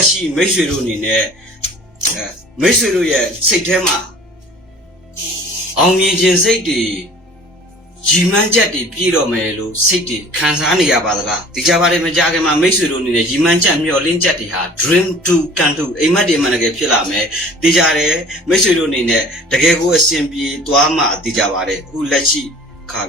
လက်ရှိမိတ်ဆွေတို့အနေနဲ့အဲမိတ်ဆွေတို့ရဲ့စိတ်ထဲမှာအောင်မြင်ခြင်းစိတ်တွေကြီးမှန်းချက်တွေပြည့်တော့မယ်လို့စိတ်တွေခံစားနေရပါသလားဒီကြပါတယ်မကြခင်မှာမိတ်ဆွေတို့အနေနဲ့ကြီးမှန်းချက်မျှော်လင့်ချက်တွေဟာ dream to come to အိမ်မက်တွေမှန်တကယ်ဖြစ်လာမယ်ဒီကြတယ်မိတ်ဆွေတို့အနေနဲ့တကယ်ကိုအစဉ်ပြေသွားမှဒီကြပါတယ်အခုလက်ရှိခါ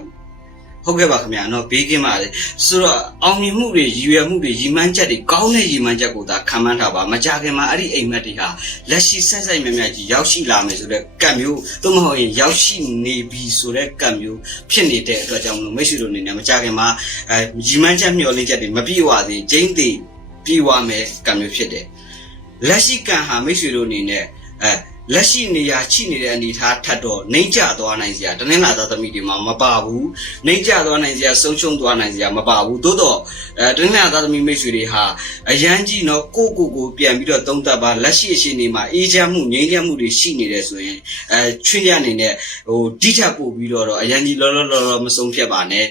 ဟုတ်ကဲ့ပါခင်ဗျာနော်ဘေးကင်းပါလေဆိုတော့အောင်မြင်မှုတွေရည်ရွယ်မှုတွေရည်မှန်းချက်တွေကောင်းတဲ့ရည်မှန်းချက်ကိုသာခံမှန်းထားပါမကြခင်မှာအဲ့ဒီအိမ်မက်တွေဟာလက်ရှိဆက်ဆက်မြတ်မြတ်ကြီးရောက်ရှိလာမယ်ဆိုတော့ကံမျိုးသို့မဟုတ်ရင်ရောက်ရှိနေပြီဆိုတဲ့ကံမျိုးဖြစ်နေတဲ့အတွက်ကြောင့်မလို့မိတ်ဆွေတို့အနေနဲ့မကြခင်မှာအဲရည်မှန်းချက်မျှော်လင့်ချက်တွေမပြည့်ဝသေးကျင်းသေးပြည့်ဝမယ်ကံမျိုးဖြစ်တယ်လက်ရှိကံဟာမိတ်ဆွေတို့အနေနဲ့အဲ လက်ရှိနေရာချိနေတဲ့အနေအထားထပ်တော့နှိမ့်ကျသွားနိုင်စရာတနင်္လာသားသမီးတွေမှာမပါဘူးနှိမ့်ကျသွားနိုင်စရာဆုံးရှုံးသွားနိုင်စရာမပါဘူးသို့တော့အဲတနင်္လာသားသမီးမိတ်ဆွေတွေဟာအရန်ကြီးတော့ကိုကိုကိုပြန်ပြီးတော့သုံးသပ်ပါလက်ရှိအရှင်နေမှာအေးချမ်းမှုငြိမ်းချမ်းမှုတွေရှိနေတယ်ဆိုရင်အဲချွင်းရအနေနဲ့ဟိုဒီထပ်ပို့ပြီးတော့အရန်ကြီးလောလောလောလောမဆုံးဖြတ်ပါနဲ့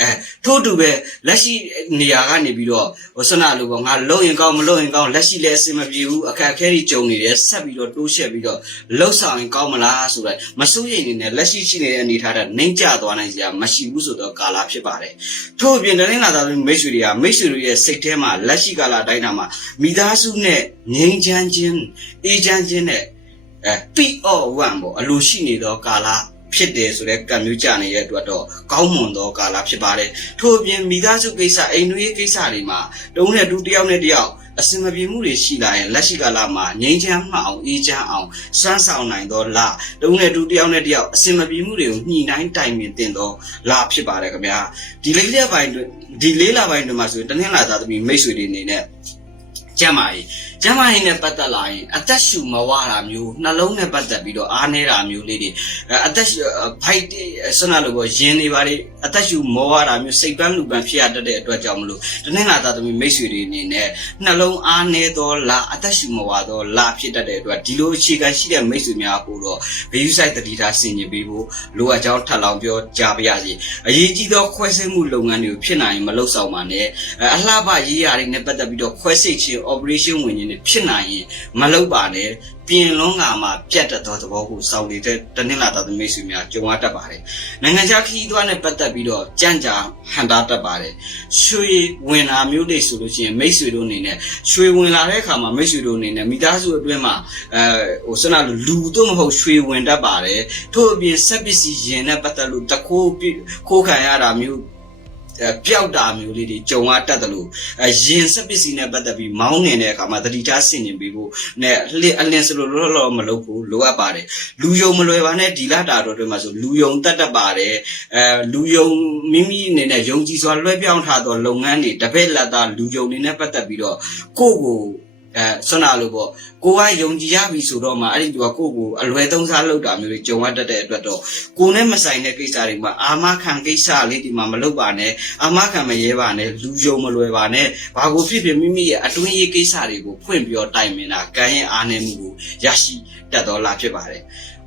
အဲထို့တူပဲလက်ရှိနေရာကနေပြီးတော့ဟိုဆနာလိုပေါ့ငါလုံရင်ကောင်းမလုံရင်ကောင်းလက်ရှိလည်းအဆင်မပြေဘူးအခက်အခဲကြီးကြုံနေတယ်ဆက်ပြီးတော့တိုးရှက်ပြီးတော့လှုပ်ဆောင်ရင်ကောင်းမလားဆိုတော့မစိုးရိမ်နေနဲ့လက်ရှိရှိနေတဲ့အနေအထားကနှိမ့်ကျသွားနိုင်စရာမရှိဘူးဆိုတော့ကာလာဖြစ်ပါတယ်ထို့အပြင်တနင်္လာသားမိတ်ဆွေတွေကမိတ်ဆွေတွေရဲ့စိတ်ထဲမှာလက်ရှိကာလာတိုင်းတာမှာမိသားစုနဲ့ငြိမ်းချမ်းခြင်းအေးချမ်းခြင်းနဲ့အဲပိအော့ဝမ်ပေါ့အလိုရှိနေသောကာလာ ဖြစ်တယ်ဆိုတဲ့ကံမျိုးကြနေတဲ့အတွက်တော့ကောင်းမွန်သောကာလဖြစ်ပါတယ်ထို့အပြင်မိသားစုကိစ္စအိမ်တွင်းကိစ္စတွေမှာတုံးနဲ့တူတယောက်နဲ့တယောက်အစင်မပြေမှုတွေရှိလာရင်လက်ရှိကာလမှာငြိမ်းချမ်းမှအောင်အေးချမ်းအောင်စွမ်းဆောင်နိုင်သောလတုံးနဲ့တူတယောက်နဲ့တယောက်အစင်မပြေမှုတွေကိုညှိနှိုင်းတိုင်ပင်တင်သောလဖြစ်ပါတယ်ခင်ဗျာဒီလေးလပိုင်းတွေဒီလေးလပိုင်းတွေမှာဆိုရင်တနင်္လာသားသမီးမိတ်ဆွေတွေအနေနဲ့ ကျမ်းမာရေးကျမ်းမာရေးနဲ့ပတ်သက်လာရင်အသက်ရှူမဝတာမျိုးနှလုံးနဲ့ပတ်သက်ပြီးတော့အားနေတာမျိုးလေးတွေအဲအသက်ရှူဖိုက်ဆန္ဒလိုပေါ့ယင်းနေပါလေအသက်ရှူမောရတာမျိုးစိတ်ပန်းလူပန်းဖြစ်ရတတ်တဲ့အတွက်ကြောင့်မလို့တနင်္လာသားသမီးမိတ်ဆွေတွေအနေနဲ့နှလုံးအားနေသောလာအသက်ရှူမဝသောလာဖြစ်တတ်တဲ့အတွက်ဒီလိုအခြေခံရှိတဲ့မိတ်ဆွေများကိုတော့ဂယုဆိုင်တတိထားဆင်ခြင်ပေးဖို့လိုအပ်ကြောင်းထပ်လောင်းပြောကြားပါရစေအရေးကြီးသောခွဲစိတ်မှုလုပ်ငန်းတွေကိုဖြစ်နိုင်ရင်မလုပ်ဆောင်ပါနဲ့အဲအလှပရေးရာတွေနဲ့ပတ်သက်ပြီးတော့ခွဲစိတ်ခြင်း operation ဝင်ခြင်းတွေဖြစ်နိုင်ရင်မလုပ်ပါနဲ့ပြင်လွန်းကမှာပြတ်တတ်သောသဘောကိုစောင့်နေတဲ့တနင်္လာသားသမီးဆွေများကြုံရတတ်ပါတယ်။နိုင်ငံခြားခရီးသွားနဲ့ပတ်သက်ပြီးတော့ကြံ့ကြာဟန်တာတတ်ပါတယ်။ရွှေဝင်လာမျိုးတွေဆိုလို့ရှိရင်မိတ်ဆွေတို့အနေနဲ့ရွှေဝင်လာတဲ့အခါမှာမိတ်ဆွေတို့အနေနဲ့မိသားစုအတွင်းမှာအဲဟိုစနလူလူတို့မဟုတ်ရွှေဝင်တတ်ပါတယ်။ထို့အပြင်စက်ပစ္စည်းရင်နဲ့ပတ်သက်လို့တခိုးခိုးခံရတာမျိုးအဲ ပျောက်တာမျိုးလေးတွေကြုံရတတ်တယ်လို့အဲရင်ဆက်ပစ္စည်းနဲ့ပတ်သက်ပြီးမောင်းနေတဲ့အခါမှာတတိထားဆင်နေပြီးဖို့နဲ့လှအလင်းစလို့လောလောမလုပ်ဘူးလိုအပ်ပါတယ်လူယုံမလွယ်ပါနဲ့ဒီလာတာတော့တွေမှာဆိုလူယုံတတ်တတ်ပါတယ်အဲလူယုံမိမိအနေနဲ့ယုံကြည်စွာလွှဲပြောင်းထားသောလုပ်ငန်းတွေတပည့်လက်သားလူယုံတွေနဲ့ပတ်သက်ပြီးတော့ကိုယ့်ကို အဲဆွမ်းနာလို့ပေါ့ကိုကယုံကြည်ရပြီဆိုတော့မှအဲ့ဒီသူကကိုယ့်ကိုအလွယ်သုံးစားလုပ်တာမျိုးတွေကြုံရတတ်တဲ့အတွက်တော့ကိုနဲ့မဆိုင်တဲ့ကိစ္စတွေမှာအာမခံကိစ္စလေးဒီမှာမလုပ်ပါနဲ့အာမခံမရဲပါနဲ့လူယုံမလွယ်ပါနဲ့ဘာကိုဖြစ်ဖြစ်မိမိရဲ့အတွင်းရေးကိစ္စတွေကိုဖွင့်ပြောတိုင်မင်တာကံရဲ့အားနည်းမှုကိုရရှိတတ်တော်လာဖြစ်ပါတယ်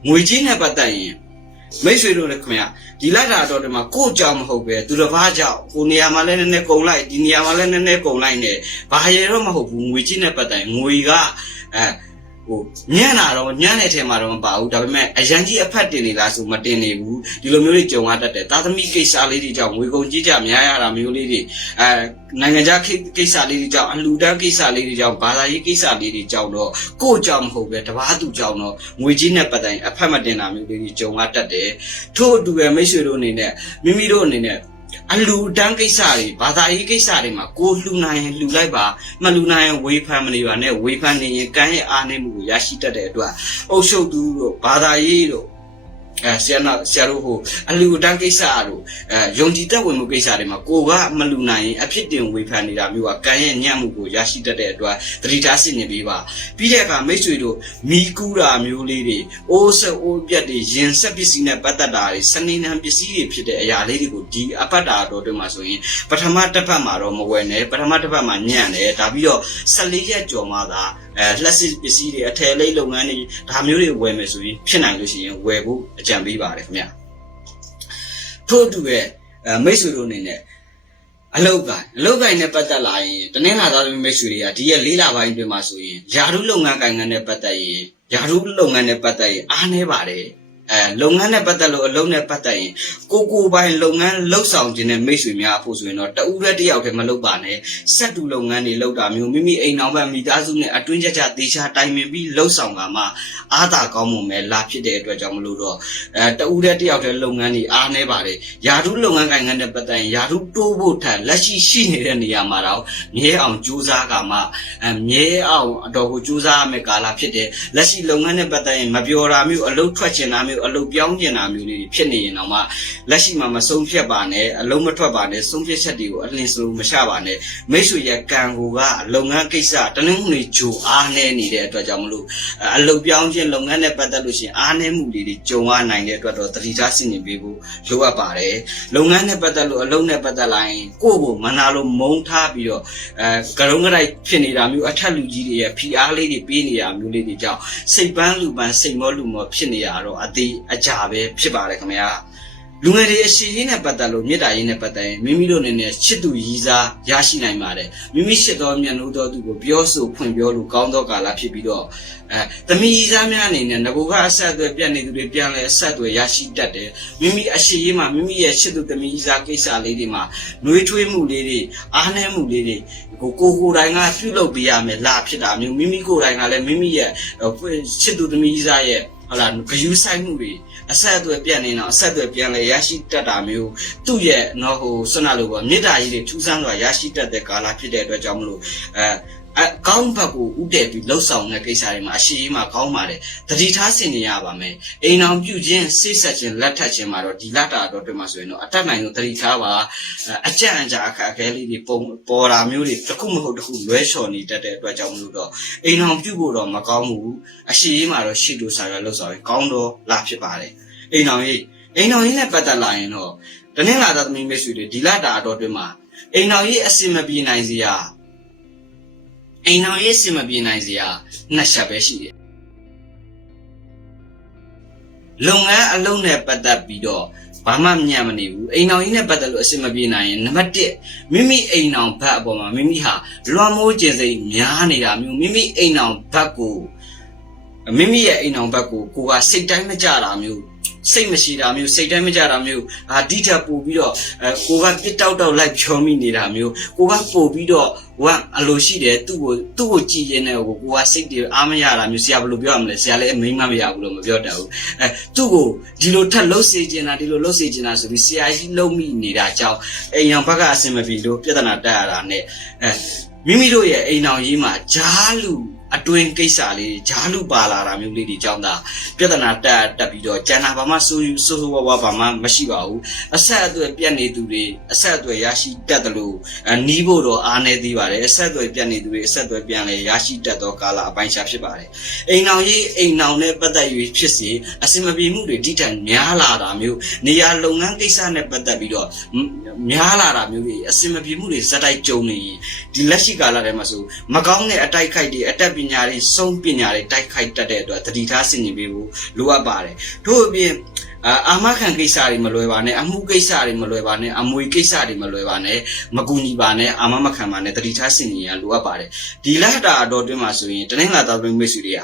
ငွေကြီးနဲ့ပတ်သက်ရင် မိတ်ဆွေတို့လည်းခင်ဗျာဒီလိုက်တာတော့ဒီမှာကို့ကြောင်မဟုတ်ပဲသူတစ်ပါးကြောင့်ကိုနေရာမှာလည်းနည်းနည်းကုန်လိုက်ဒီနေရာမှာလည်းနည်းနည်းကုန်လိုက်နေဘာရတော့မဟုတ်ဘူးငွေကြီးနဲ့ပတ်သက်ငွေကအဲ ဟိုညံ့တာတော့ညံ့တဲ့အထက်မှာတော့မပါဘူးဒါပေမဲ့အရန်ကြီးအဖက်တင်နေလားဆိုမတင်နေဘူးဒီလိုမျိုးတွေကြုံရတတ်တယ်သာသမီကိစ္စလေးတွေကြောင့်ငွေကုန်ကြီးကြများရတာမျိုးလေးတွေအဲနိုင်ငံခြားကိစ္စလေးတွေကြောင့်အလူတန်းကိစ္စလေးတွေကြောင့်ဘာသာရေးကိစ္စလေးတွေကြောင့်တော့ကို့ကြောင့်မဟုတ်ပဲတပားသူကြောင့်တော့ငွေကြီးနဲ့ပတ်သက်အဖက်မတင်တာမျိုးလေးတွေကြုံရတတ်တယ်ထို့အတူပဲမိတ်ဆွေတို့အနေနဲ့မိမိတို့အနေနဲ့ အလူတန်းကိစ္စတွေဘာသာရေးကိစ္စတွေမှာကိုလှူနိုင်ရင်လှူလိုက်ပါမလှူနိုင်ရင်ဝေဖန်မနေပါနဲ့ဝေဖန်နေရင်ကံရဲ့အားနည်းမှုကိုရရှိတတ်တဲ့အတွက်အုပ်ချုပ်သူတို့ဘာသာရေးတို့ အဲဆရာနာဆရာတို့ဟိုအလူတန်းကိစ္စတို့အဲယုံကြည်တတ်ဝင်မှုကိစ္စတွေမှာကိုကမလူနိုင်ရင်အဖြစ်တင်ဝေဖန်နေတာမျိုးကကံရဲ့ညံ့မှုကိုရရှိတတ်တဲ့အတွက်သတိထားစစ်နေပေးပါပြီးတဲ့အခါမိတ်ဆွေတို့မိကူးတာမျိုးလေးတွေအိုးဆက်အိုးပြက်တွေရင်ဆက်ပစ္စည်းနဲ့ပတ်သက်တာတွေစနေနံပစ္စည်းတွေဖြစ်တဲ့အရာလေးတွေကိုဒီအပတ်တာတော်တွေမှာဆိုရင်ပထမတစ်ပတ်မှာတော့မဝယ်နဲ့ပထမတစ်ပတ်မှာညံ့တယ်ဒါပြီးတော့14ရက်ကျော်မှသာအဲလက်စစ်ပစ္စည်းတွေအထည်လေးလုပ်ငန်းတွေဒါမျိုးတွေဝယ်မယ်ဆိုရင်ဖြစ်နိုင်လို့ရှိရင်ဝယ်ဖို့အကြံပေးပါတယ်ခင်ဗျာထို့အတူပဲအဲမိတ်ဆွေတို့အနေနဲ့အအလောက်ကိုင်အလောက်ကိုင်နဲ့ပတ်သက်လာရင်တနင်္လာသားသမီးမိတ်ဆွေတွေကဒီရက်လေးလပိုင်းအတွင်းမှာဆိုရင်ယာရုလုပ်ငန်းကိုင်ငန်းနဲ့ပတ်သက်ရင်ယာရုလုပ်ငန်းနဲ့ပတ်သက်ရင်အားနေပါတယ် အဲလုပ်ငန်းနဲ့ပတ်သက်လို့အလုပ်နဲ့ပတ်သက်ရင်ကိုကိုပိုင်လုပ်ငန်းလှုပ်ဆောင်ခြင်းနဲ့မိတ်ဆွေများအဖို့ဆိုရင်တော့တဦးတည်းတစ်ယောက်တည်းမလုပ်ပါနဲ့စက်တူလုပ်ငန်းတွေလုပ်တာမျိုးမိမိအိမ်အောင်ဘက်မိသားစုနဲ့အတွင်းကြကြတေချာတိုင်ပင်ပြီးလှုပ်ဆောင်ကမှအားသာကောင်းမှုမဲ့လာဖြစ်တဲ့အတွက်ကြောင့်မလို့တော့အဲတဦးတည်းတစ်ယောက်တည်းလုပ်ငန်းတွေအားနေပါတယ်ယာရုလုပ်ငန်းကိုင်ငန်းနဲ့ပတ်သက်ရင်ယာရုတိုးဖို့ထက်လက်ရှိရှိနေတဲ့နေရာမှာတော့မြဲအောင်ကြိုးစားကမှအဲမြဲအောင်အတော်ကိုကြိုးစားရမယ့်ကာလဖြစ်တယ်လက်ရှိလုပ်ငန်းနဲ့ပတ်သက်ရင်မပြောတာမျိုးအလုပ်ထွက်ချင်တာမျိုးအလုပ်ပြောင်းချင်တာမျိုးတွေဖြစ်နေရင်တော့မှလက်ရှိမှာမဆုံးဖြတ်ပါနဲ့အလုံးမထွက်ပါနဲ့ဆုံးဖြတ်ချက်တွေကိုအလင်းစလို့မချပါနဲ့မိတ်ဆွေရဲ့ကံကိုကလုပ်ငန်းကိစ္စတနင်္ဂနွေဂျိုအားနေနေတဲ့အတွက်ကြောင့်မလို့အလုပ်ပြောင်းခြင်းလုပ်ငန်းနဲ့ပတ်သက်လို့ရှိရင်အားနည်းမှုတွေတွေကြုံရနိုင်တဲ့အတွက်တော့တတိထားဆင်ခြင်ပေးဖို့လိုအပ်ပါတယ်လုပ်ငန်းနဲ့ပတ်သက်လို့အလုပ်နဲ့ပတ်သက်လာရင်ကိုယ့်ကိုမနာလို့မုန်းထားပြီးတော့အဲကရုံးကတိုက်ဖြစ်နေတာမျိုးအထက်လူကြီးတွေရဲ့ဖိအားလေးတွေပေးနေတာမျိုးလေးတွေကြောင့်စိတ်ပန်းလူပန်းစိတ်မောလူမောဖြစ်နေရတော့အသေးအကြပဲဖြစ်ပါတယ်ခင်ဗျာလူငယ်တွေအရှိရေးနဲ့ပတ်သက်လို့မေတ္တာရေးနဲ့ပတ်သက်ရင်မိမိတို့အနေနဲ့ချစ်သူရည်စားရရှိနိုင်ပါတယ်မိမိရှိသောမျက်နှာတော်သူကိုပြောဆိုဖွင့်ပြောလို့ကောင်းသောကာလဖြစ်ပြီးတော့အဲသမီးရည်စားများအနေနဲ့ငကိုကအဆက်အသွယ်ပြတ်နေသူတွေပြန်လဲအဆက်အသွယ်ရရှိတတ်တယ်မိမိအရှိရေးမှာမိမိရဲ့ချစ်သူသမီးရည်စားကိစ္စလေးတွေမှာနှွေးထွေးမှုလေးတွေအားနည်းမှုလေးတွေကိုကိုကိုယ်တိုင်ကပြုလုပ်ပေးရမယ်လာဖြစ်တာမျိုးမိမိကိုယ်တိုင်ကလည်းမိမိရဲ့ချစ်သူသမီးရည်စားရဲ့ ဟုတ်လားဂယူးဆိုင်မှုတွေအဆက်အသွယ်ပြတ်နေတော့အဆက်အသွယ်ပြန်လဲရရှိတတ်တာမျိုးသူ့ရဲ့နော်ဟိုဆွမ်းနာလို့ပေါ့မေတ္တာကြီးတွေထူးဆန်းစွာရရှိတတ်တဲ့ကာလဖြစ်တဲ့အတွက်ကြောင့်မလို့အဲ အကောင်းဘက်ကိုဥတည်ပြီးလှုပ်ဆောင်တဲ့ကိစ္စတွေမှာအရှိကြီးမှာကောင်းပါတယ်တတိထားဆင်နေရပါမယ်အိမ်အောင်ပြုခြင်းစိတ်ဆက်ခြင်းလက်ထပ်ခြင်းမှာတော့ဒီလက်တာတော့တွေ့မှာဆိုရင်တော့အတက်နိုင်လို့တတိထားပါအကြံအကြအခက်အခဲလေးတွေပုံပေါ်တာမျိုးတွေတစ်ခုမဟုတ်တစ်ခုလွဲချော်နေတတ်တဲ့အတွက်ကြောင့်မလို့တော့အိမ်အောင်ပြုဖို့တော့မကောင်းဘူးအရှိကြီးမှာတော့ရှိလို့ဆာရလှုပ်ဆောင်ရင်ကောင်းတော့လာဖြစ်ပါတယ်အိမ်အောင်ကြီးအိမ်အောင်ကြီးနဲ့ပတ်သက်လာရင်တော့တနင်္လာသားသမီးမိတ်ဆွေတွေဒီလက်တာတော့တွေ့မှာအိမ်အောင်ကြီးအစင်မပြေနိုင်စရာ အိမ်တော်ရေးစင်မပြေနိုင်စရာနှစ်ချက်ပဲရှိတယ်လုပ်ငန်းအလုံးနဲ့ပတ်သက်ပြီးတော့ဘာမှညံ့မနေဘူးအိမ်တော်ကြီးနဲ့ပတ်သက်လို့အစင်မပြေနိုင်ရင်နံပါတ်1မိမိအိမ်တော်ဘက်အပေါ်မှာမိမိဟာလွှမ်းမိုးခြင်းစိတ်များနေတာမျိုးမိမိအိမ်တော်ဘက်ကိုမိမိရဲ့အိမ်တော်ဘက်ကိုကိုကစိတ်တိုင်းမကြတာမျိုး စိတ်မရှိတာမျိုးစိတ်တိုင်းမကြတာမျိုးအာဒီထပ်ပို့ပြီးတော့အဲကိုကပြစ်တောက်တောက်လိုက်ဖြောမိနေတာမျိုးကိုကပို့ပြီးတော့ဟိုကအလိုရှိတယ်သူ့ကိုသူ့ကိုကြည်ရင်လည်းကိုကိုကစိတ်တွေအားမရတာမျိုးဆရာဘယ်လိုပြောရမလဲဆရာလည်းမိမမရဘူးလို့မပြောတတ်ဘူးအဲသူ့ကိုဒီလိုထပ်လှုပ်စေချင်တာဒီလိုလှုပ်စေချင်တာဆိုပြီးဆရာကြီးလှုပ်မိနေတာကြောင့်အိမ်အောင်ဘက်ကအစင်မပြေလို့ပြဿနာတက်ရတာနဲ့အဲမိမိတို့ရဲ့အိမ်အောင်ကြီးမှာဂျားလူ အတွင်းကိစ္စလေးဂျားလူပါလာတာမျိုးလေးတွေကြောင့်ဒါပြဿနာတက်တက်ပြီးတော့ကျန်တာဘာမှဆိုးဆိုးဆိုးဝါးဝါဘာမှမရှိပါဘူးအဆက်အသွယ်ပြတ်နေသူတွေအဆက်အသွယ်ရရှိတတ်တယ်လို့နီးဖို့တော့အားနေသေးပါတယ်အဆက်အသွယ်ပြတ်နေသူတွေအဆက်အသွယ်ပြန်လဲရရှိတတ်သောကာလအပိုင်းခြားဖြစ်ပါတယ်အိမ်အောင်ရေးအိမ်အောင်နဲ့ပတ်သက်၍ဖြစ်စေအစင်မပြေမှုတွေတိထက်များလာတာမျိုးနေရာလုပ်ငန်းကိစ္စနဲ့ပတ်သက်ပြီးတော့များလာတာမျိုးတွေအစင်မပြေမှုတွေဇက်တိုက်ကြုံနေရင်ဒီလက်ရှိကာလထဲမှာဆိုမကောင်းတဲ့အတိုက်ခိုက်တွေအတက်ပညာတွေစုံပညာတွေတိုက်ခိုက်တတ်တဲ့အတွက်တတိထားဆင်ခြင်ပေးဖို့လိုအပ်ပါတယ်တို့အပြင်အာအာမခံကိစ္စတွေမလွယ်ပါနဲ့အမှုကိစ္စတွေမလွယ်ပါနဲ့အမွေကိစ္စတွေမလွယ်ပါနဲ့မကူညီပါနဲ့အာမမခံပါနဲ့တတိထားဆင်ခြင်ရလိုအပ်ပါတယ်ဒီလဟတာအတော်တွင်းမှာဆိုရင်တနင်္လာသားတွင်မိတ်ဆွေတွေက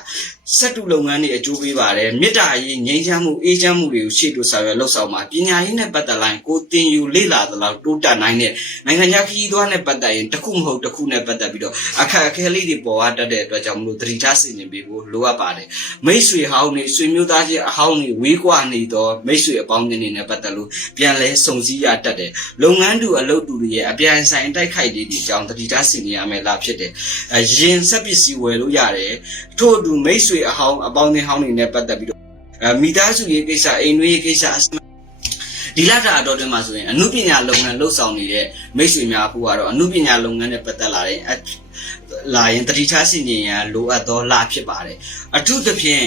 စက်တူလုပ်ငန်းတွေအကျိုးပေးပါတယ်မေတ္တာရေးငြိမ်းချမ်းမှုအေးချမ်းမှုတွေကိုရှေ့တိုးဆောင်ရွက်လှုပ်ဆောင်ပါပညာရေးနဲ့ပတ်သက်လိုက်ကိုတင်ယူလေ့လာသလောက်တိုးတက်နိုင်တဲ့နိုင်ငံခြားခရီးသွားနဲ့ပတ်သက်ရင်တစ်ခုမဟုတ်တစ်ခုနဲ့ပတ်သက်ပြီးတော့အခက်အခဲလေးတွေပေါ်ရတတ်တဲ့အတွက်ကြောင့်မလို့တတိထားဆင်ခြင်ပေးဖို့လိုအပ်ပါတယ်မိတ်ဆွေဟောင်းတွေဆွေမျိုးသားချင်းအဟောင်းတွေဝေးကွာနေတော့မိတ်ဆွေအပေါင်းအသင်းတွေနဲ့ပတ်သက်လို့ပြန်လဲစုံစည်းရတတ်တယ်လုပ်ငန်းတူအလုပ်တူတွေရဲ့အပြန်ဆိုင်တိုက်ခိုက်လေးတွေကြောင့်တတိထားဆင်ခြင်ရမယ်လားဖြစ်တယ်အရင်ဆက်ပစ္စည်းဝယ်လို့ရတယ်ထို့အတူမိတ်ဆွေအဟောင်းအပေါင်းအသင်းဟောင်းတွေနဲ့ပတ်သက်ပြီးတော့အဲမိသားစုရေးကိစ္စအိမ်တွင်းရေးကိစ္စဒီလတာအတော်တွင်မှာဆိုရင်အမှုပညာလုပ်ငန်းလှုပ်ဆောင်နေတဲ့မိတ်ဆွေများဖို့ကတော့အမှုပညာလုပ်ငန်းနဲ့ပတ်သက်လာတဲ့လာရင်တတိထားစီရင်ရန်လိုအပ်သောလဖြစ်ပါတယ်အထူးသဖြင့်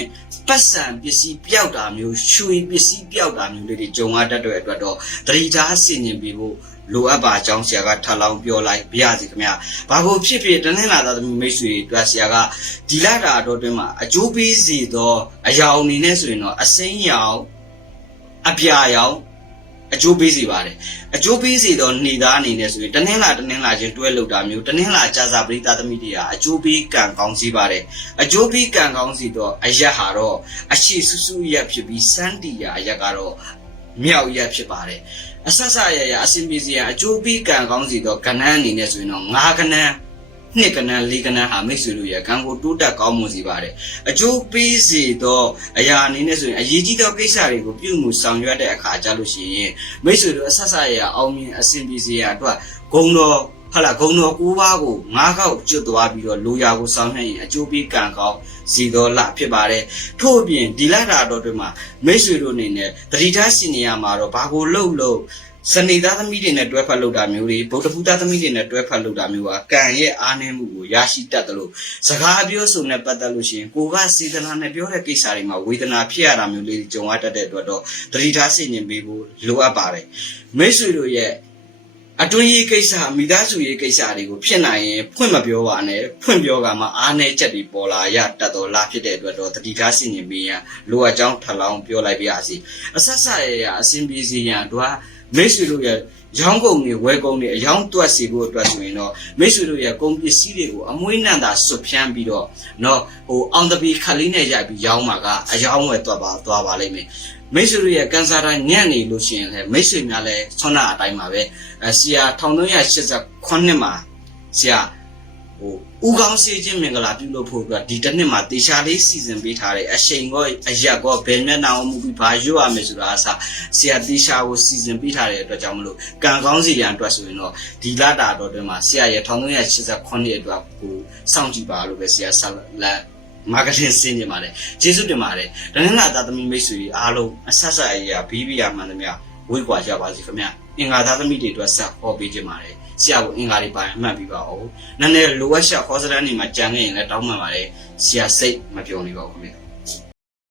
ပတ်စံပစ္စည်းပျောက်တာမျိုးရွှေပစ္စည်းပျောက်တာမျိုးလေးတွေကြုံရတတ်တဲ့အတွက်တော့တတိထားစီရင်ပြီးဖို့ လိုအပ်ပါကြောင်းဆရာကထပ်လောင်းပြောလိုက်ပြရစီခင်ဗျာဘာကိုဖြစ်ဖြစ်တနင်္လာသားသမီးမိတ်ဆွေတွေဆရာကဒီလာတာတော့တွင်မှာအကျိုးပေးစီသောအရာအနေနဲ့ဆိုရင်တော့အစိမ်းရောင်အပြာရောင်အကျိုးပေးစေပါတယ်အကျိုးပေးစေတော့နေသားအနေနဲ့ဆိုရင်တနင်္လာတနင်္လာချင်းတွဲလောက်တာမျိုးတနင်္လာကြာစာပရိသတ်သမီးတွေဟာအကျိုးပေးကံကောင်းစေပါတယ်အကျိုးပေးကံကောင်းစေတော့အရက်ဟာတော့အရှိဆူဆူရက်ဖြစ်ပြီးစန်းတီယာအရက်ကတော့မြောက်ရက်ဖြစ်ပါတယ် အဆက်ဆက်ရရအစင်ပြေစီရအကျိုးပေးကံကောင်းစေတော့ကဏ္ဍအနေနဲ့ဆိုရင်တော့ငါးကဏ္ဍနှစ်ကဏ္ဍလေးကဏ္ဍဟာမိတ်ဆွေတို့ရဲ့ကံကိုတိုးတက်ကောင်းမွန်စေပါတယ်အကျိုးပေးစေတော့အရာအနေနဲ့ဆိုရင်အရေးကြီးသောကိစ္စတွေကိုပြုမှုဆောင်ရွက်တဲ့အခါကြလို့ရှိရင်မိတ်ဆွေတို့အဆက်ဆက်ရအောင်မြင်အစင်ပြေစီရအတွက်ဂုံတော်ဟာလာဂုံတော်၉ပါးကို၅ခေါက်ကျွတ်သွားပြီးတော့လိုရာကိုဆောင်ရွက်ရင်အကျိုးပေးကံကောင်း စီတော်လဖြစ်ပါတယ်ထို့အပြင်ဒီလာတာတော်တွေမှာမိတ်ဆွေတို့အနေနဲ့တတိထားစီနေရမှာတော့ဘာကိုလှုပ်လှုပ်စနေသားသမီးတွေနဲ့တွဲဖက်လုပ်တာမျိုးတွေဗုဒ္ဓဖူးသားသမီးတွေနဲ့တွဲဖက်လုပ်တာမျိုးကကံရဲ့အားနည်းမှုကိုရရှိတတ်တယ်လို့စကားပြောဆိုနဲ့ပတ်သက်လို့ရှိရင်ကိုကစေတနာနဲ့ပြောတဲ့ကိစ္စတွေမှာဝေဒနာဖြစ်ရတာမျိုးလေးကြုံရတတ်တဲ့အတွက်တော့တတိထားစီနေပေးဖို့လိုအပ်ပါတယ်မိတ်ဆွေတို့ရဲ့ အတွင်းရေးကိစ္စမိသားစုရေးကိစ္စတွေကိုဖြစ်နိုင်ရင်ဖွင့်မပြောပါနဲ့ဖွင့်ပြောကမှအားနည်းချက်တွေပေါ်လာရတတ်တော်လားဖြစ်တဲ့အတွက်တော့တတိထားစီနေပေးရန်လိုအပ်ကြောင်းထပ်လောင်းပြောလိုက်ပါရစေအဆက်ဆက်ရရအစဉ်ပြေစီရန်တို့မိတ်ဆွေတို့ရဲ့ ရောင်းကုန်တွေဝယ်ကုန်တွေအယောင်းတွက်စီဖို့အတွက်ဆိုရင်တော့မိတ်ဆွေတို့ရဲ့ကုန်ပစ္စည်းတွေကိုအမွှေးနှံတာဆွဖြန်းပြီးတော့เนาะဟိုအောင်တပီခလေးနဲ့ရိုက်ပြီးရောင်းမှာကအယောင်းဝယ်တွက်ပါသွားပါလိမ့်မယ်မိတ်ဆွေတို့ရဲ့ကန်ဆာတိုင်းညံ့နေလို့ရှိရင်လည်းမိတ်ဆွေများလည်းဆွမ်းနာအတိုင်းပါပဲအဲဆီယာ1389မှာဆီယာ ဟိုဦးကောင်းစေးခြင်းမင်္ဂလာပြုလုပ်ဖို့အတွက်ဒီတစ်နှစ်မှာတေချာလေးစီစဉ်ပေးထားတယ်အချိန်ကောအရက်ကောဘယ်မျက်နှာမှုပြီးဘာရွတ်ရမယ်ဆိုတာအစဆီယာတေချာကိုစီစဉ်ပေးထားတဲ့အတွက်ကြောင့်မလို့ကံကောင်းစီရန်အတွက်ဆိုရင်တော့ဒီလတာတော်တွင်မှာဆီယာရဲ့1389အတွက်ကိုစောင့်ကြည့်ပါလို့ပဲဆီယာဆက်လက်မာကတင်စင်းနေပါတယ်ကျေးဇူးတင်ပါတယ်တနင်္လာသားသမီးမိတ်ဆွေတွေအားလုံးအဆက်ဆက်အရာဘီးဘီယာမှန်သမျှဝေးကွာကြပါစေခင်ဗျအင်္ဂါသားသမီးတွေအတွက်ဆက်ဟောပေးခြင်းပါတယ် ဆရာကိုအင်္ဂါတွေပိုင်းအမှတ်ပြီးပါဦးနည်းနည်းလိုအပ်ချက်ခေါ်စရန်နေမှာကြံနေရင်လည်းတောင်းပန်ပါတယ်ဆရာစိတ်မပြောနေပါဘူးခင်ဗျ